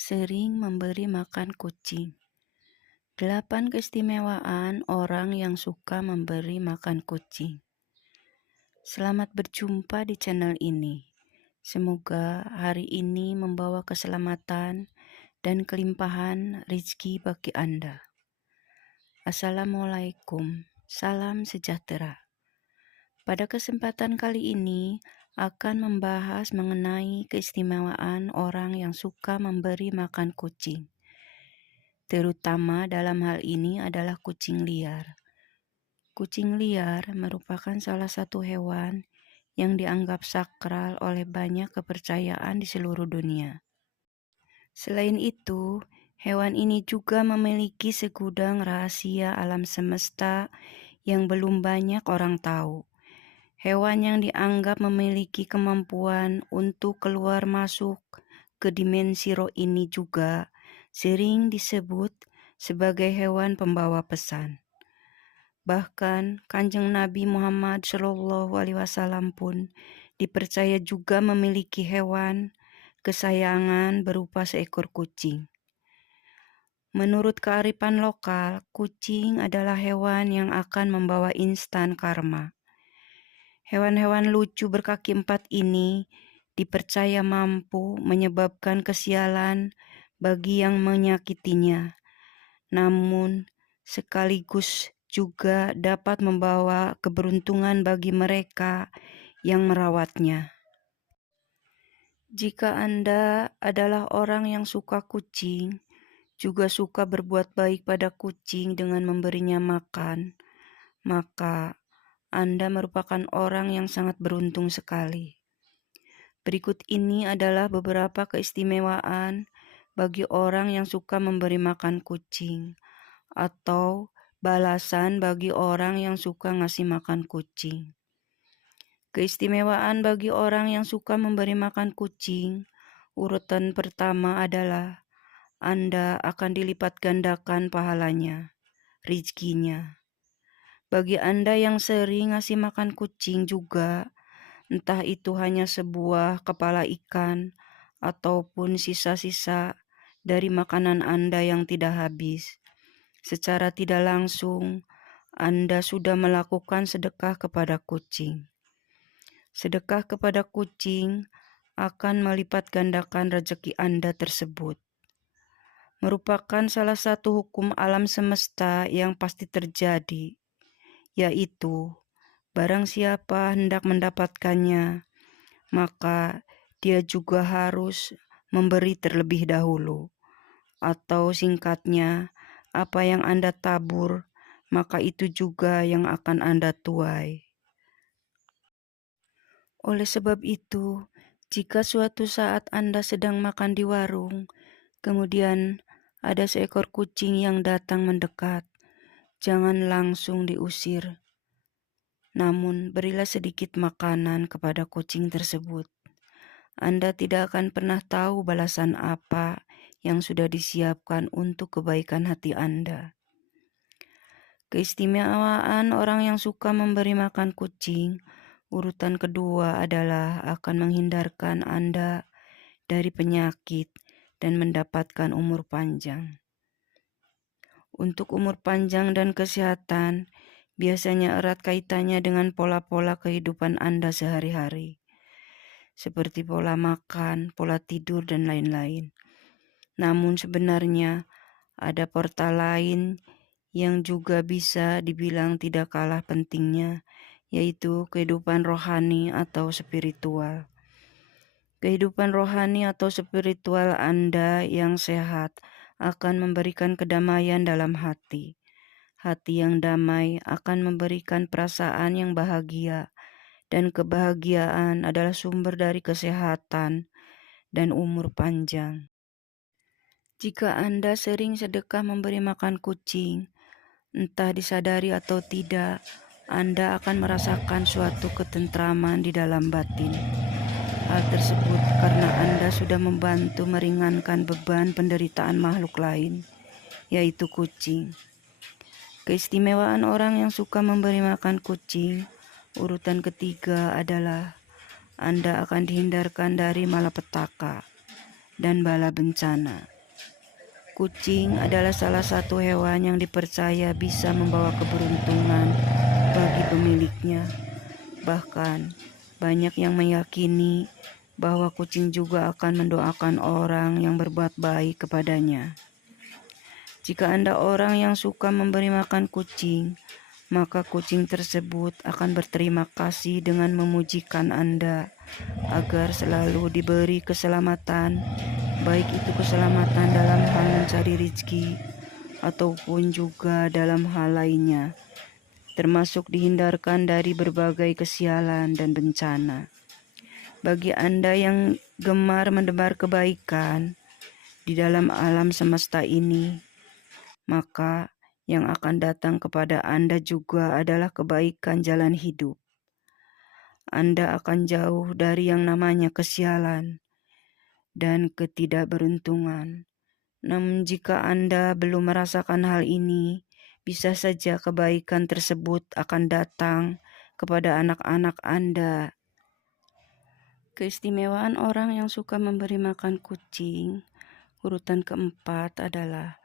sering memberi makan kucing. 8 keistimewaan orang yang suka memberi makan kucing. Selamat berjumpa di channel ini. Semoga hari ini membawa keselamatan dan kelimpahan rezeki bagi Anda. Assalamualaikum, salam sejahtera. Pada kesempatan kali ini akan membahas mengenai keistimewaan orang yang suka memberi makan kucing. Terutama dalam hal ini adalah kucing liar. Kucing liar merupakan salah satu hewan yang dianggap sakral oleh banyak kepercayaan di seluruh dunia. Selain itu, hewan ini juga memiliki segudang rahasia alam semesta yang belum banyak orang tahu. Hewan yang dianggap memiliki kemampuan untuk keluar masuk ke dimensi roh ini juga sering disebut sebagai hewan pembawa pesan. Bahkan Kanjeng Nabi Muhammad SAW pun dipercaya juga memiliki hewan kesayangan berupa seekor kucing. Menurut kearifan lokal, kucing adalah hewan yang akan membawa instan karma. Hewan-hewan lucu berkaki 4 ini dipercaya mampu menyebabkan kesialan bagi yang menyakitinya, namun sekaligus juga dapat membawa keberuntungan bagi mereka yang merawatnya. Jika Anda adalah orang yang suka kucing, juga suka berbuat baik pada kucing dengan memberinya makan, maka Anda merupakan orang yang sangat beruntung sekali. Berikut ini adalah beberapa keistimewaan bagi orang yang suka memberi makan kucing, atau balasan bagi orang yang suka ngasih makan kucing. Keistimewaan bagi orang yang suka memberi makan kucing, urutan pertama adalah Anda akan dilipat gandakan pahalanya, rezekinya. Bagi Anda yang sering ngasih makan kucing juga, entah itu hanya sebuah kepala ikan ataupun sisa-sisa dari makanan Anda yang tidak habis, secara tidak langsung Anda sudah melakukan sedekah kepada kucing. Sedekah kepada kucing akan melipat gandakan rezeki Anda tersebut. Merupakan salah satu hukum alam semesta yang pasti terjadi, yaitu barang siapa hendak mendapatkannya, maka dia juga harus memberi terlebih dahulu. Atau singkatnya, apa yang Anda tabur, maka itu juga yang akan Anda tuai. Oleh sebab itu, jika suatu saat Anda sedang makan di warung, kemudian ada seekor kucing yang datang mendekat, jangan langsung diusir. Namun, berilah sedikit makanan kepada kucing tersebut. Anda tidak akan pernah tahu balasan apa yang sudah disiapkan untuk kebaikan hati Anda. Keistimewaan orang yang suka memberi makan kucing, urutan kedua adalah akan menghindarkan Anda dari penyakit dan mendapatkan umur panjang. Untuk umur panjang dan kesehatan, biasanya erat kaitannya dengan pola-pola kehidupan Anda sehari-hari, seperti pola makan, pola tidur, dan lain-lain. Namun sebenarnya ada portal lain yang juga bisa dibilang tidak kalah pentingnya, yaitu kehidupan rohani atau spiritual. Kehidupan rohani atau spiritual Anda yang sehat akan memberikan kedamaian dalam hati. Hati yang damai akan memberikan perasaan yang bahagia, dan kebahagiaan adalah sumber dari kesehatan dan umur panjang. Jika Anda sering sedekah memberi makan kucing, entah disadari atau tidak, Anda akan merasakan suatu ketentraman di dalam batin. Hal tersebut karena Anda sudah membantu meringankan beban penderitaan makhluk lain, yaitu kucing. Keistimewaan orang yang suka memberi makan kucing, urutan ketiga adalah Anda akan dihindarkan dari malapetaka dan bala bencana. Kucing adalah salah satu hewan yang dipercaya bisa membawa keberuntungan bagi pemiliknya. Bahkan, banyak yang meyakini bahwa kucing juga akan mendoakan orang yang berbuat baik kepadanya. Jika Anda orang yang suka memberi makan kucing, maka kucing tersebut akan berterima kasih dengan memujikan Anda agar selalu diberi keselamatan, baik itu keselamatan dalam hal mencari rezeki ataupun juga dalam hal lainnya, termasuk dihindarkan dari berbagai kesialan dan bencana. Bagi Anda yang gemar menebar kebaikan di dalam alam semesta ini, maka yang akan datang kepada Anda juga adalah kebaikan jalan hidup. Anda akan jauh dari yang namanya kesialan dan ketidakberuntungan. Namun jika Anda belum merasakan hal ini, bisa saja kebaikan tersebut akan datang kepada anak-anak Anda. Keistimewaan orang yang suka memberi makan kucing, urutan keempat adalah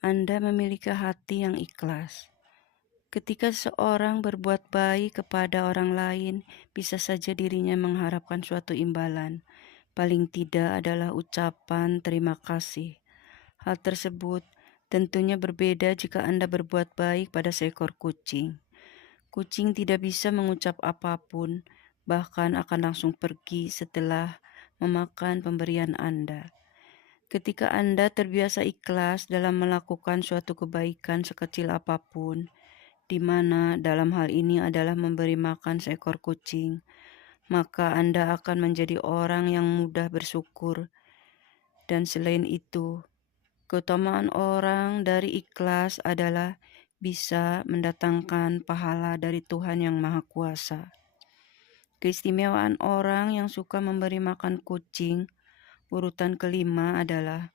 Anda memiliki hati yang ikhlas. Ketika seorang berbuat baik kepada orang lain, bisa saja dirinya mengharapkan suatu imbalan. Paling tidak adalah ucapan terima kasih. Hal tersebut tentunya berbeda jika Anda berbuat baik pada seekor kucing. Kucing tidak bisa mengucap apapun, bahkan akan langsung pergi setelah memakan pemberian Anda. Ketika Anda terbiasa ikhlas dalam melakukan suatu kebaikan sekecil apapun, di mana dalam hal ini adalah memberi makan seekor kucing, maka Anda akan menjadi orang yang mudah bersyukur. Dan selain itu, keutamaan orang dari ikhlas adalah bisa mendatangkan pahala dari Tuhan yang Maha Kuasa. Keistimewaan orang yang suka memberi makan kucing, urutan kelima adalah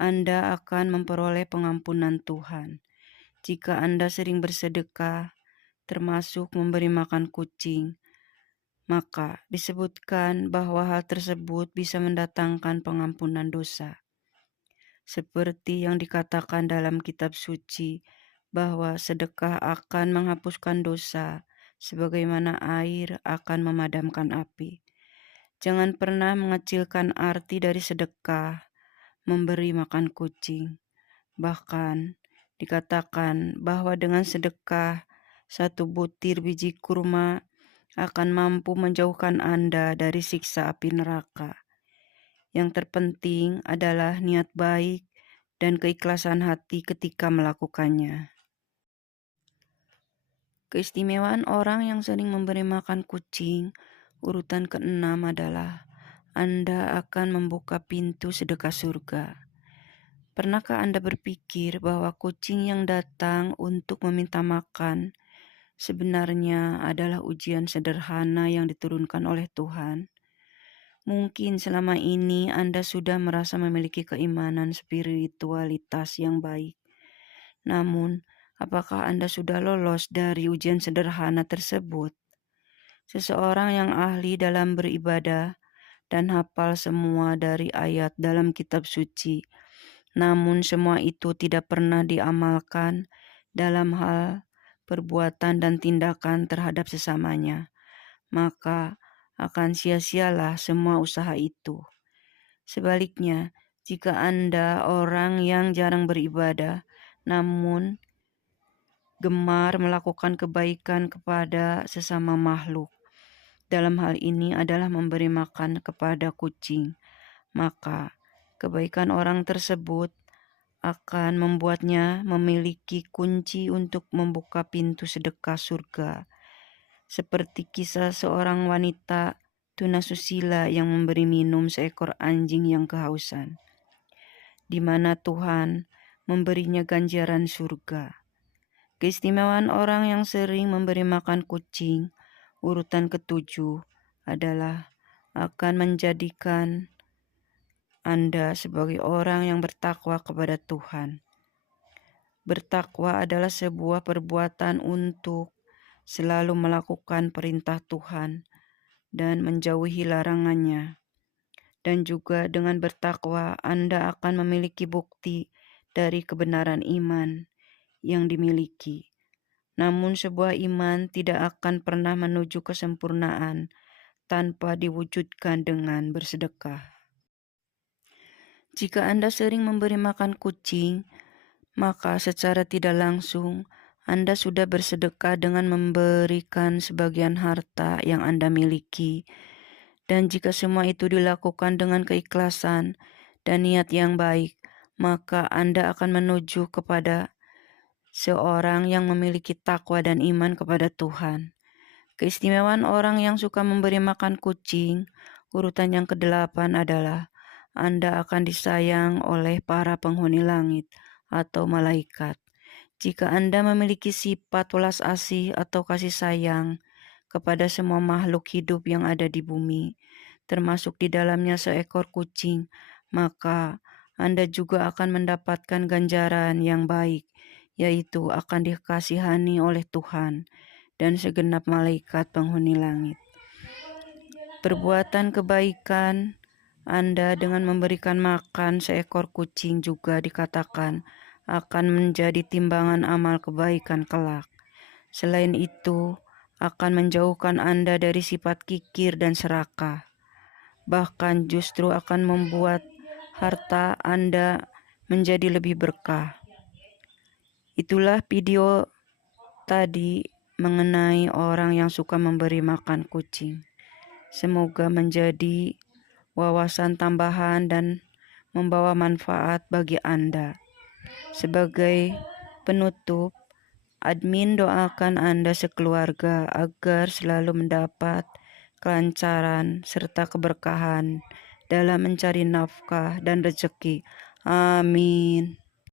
Anda akan memperoleh pengampunan Tuhan. Jika Anda sering bersedekah, termasuk memberi makan kucing, maka disebutkan bahwa hal tersebut bisa mendatangkan pengampunan dosa. Seperti yang dikatakan dalam kitab suci, bahwa sedekah akan menghapuskan dosa, sebagaimana air akan memadamkan api. Jangan pernah mengecilkan arti dari sedekah, memberi makan kucing. Bahkan dikatakan bahwa dengan sedekah, satu butir biji kurma akan mampu menjauhkan Anda dari siksa api neraka. Yang terpenting adalah niat baik dan keikhlasan hati ketika melakukannya. Keistimewaan orang yang sering memberi makan kucing, urutan keenam adalah Anda akan membuka pintu sedekah surga. Pernahkah Anda berpikir bahwa kucing yang datang untuk meminta makan sebenarnya adalah ujian sederhana yang diturunkan oleh Tuhan? Mungkin selama ini Anda sudah merasa memiliki keimanan spiritualitas yang baik. Namun, apakah Anda sudah lolos dari ujian sederhana tersebut? Seseorang yang ahli dalam beribadah dan hafal semua dari ayat dalam kitab suci, namun semua itu tidak pernah diamalkan dalam hal perbuatan dan tindakan terhadap sesamanya, maka akan sia-sialah semua usaha itu. Sebaliknya, jika Anda orang yang jarang beribadah, namun gemar melakukan kebaikan kepada sesama makhluk, dalam hal ini adalah memberi makan kepada kucing, maka kebaikan orang tersebut akan membuatnya memiliki kunci untuk membuka pintu sedekah surga. Seperti kisah seorang wanita tunasusila yang memberi minum seekor anjing yang kehausan, di mana Tuhan memberinya ganjaran surga. Keistimewaan orang yang sering memberi makan kucing, urutan ketujuh, adalah akan menjadikan Anda sebagai orang yang bertakwa kepada Tuhan. Bertakwa adalah sebuah perbuatan untuk selalu melakukan perintah Tuhan dan menjauhi larangannya. Dan juga dengan bertakwa, Anda akan memiliki bukti dari kebenaran iman yang dimiliki. Namun sebuah iman tidak akan pernah menuju kesempurnaan tanpa diwujudkan dengan bersedekah. Jika Anda sering memberi makan kucing, maka secara tidak langsung Anda sudah bersedekah dengan memberikan sebagian harta yang Anda miliki. Dan jika semua itu dilakukan dengan keikhlasan dan niat yang baik, maka Anda akan menuju kepada seorang yang memiliki takwa dan iman kepada Tuhan. Keistimewaan orang yang suka memberi makan kucing, urutan yang ke-8 adalah Anda akan disayang oleh para penghuni langit atau malaikat. Jika Anda memiliki sifat welas asih atau kasih sayang kepada semua makhluk hidup yang ada di bumi, termasuk di dalamnya seekor kucing, maka Anda juga akan mendapatkan ganjaran yang baik, yaitu akan dikasihani oleh Tuhan dan segenap malaikat penghuni langit. Perbuatan kebaikan Anda dengan memberikan makan seekor kucing juga dikatakan akan menjadi timbangan amal kebaikan kelak. Selain itu, akan menjauhkan Anda dari sifat kikir dan serakah. Bahkan justru akan membuat harta Anda menjadi lebih berkah. Itulah video tadi mengenai orang yang suka memberi makan kucing. Semoga menjadi wawasan tambahan dan membawa manfaat bagi Anda. Sebagai penutup, admin doakan Anda sekeluarga agar selalu mendapat kelancaran serta keberkahan dalam mencari nafkah dan rezeki. Amin.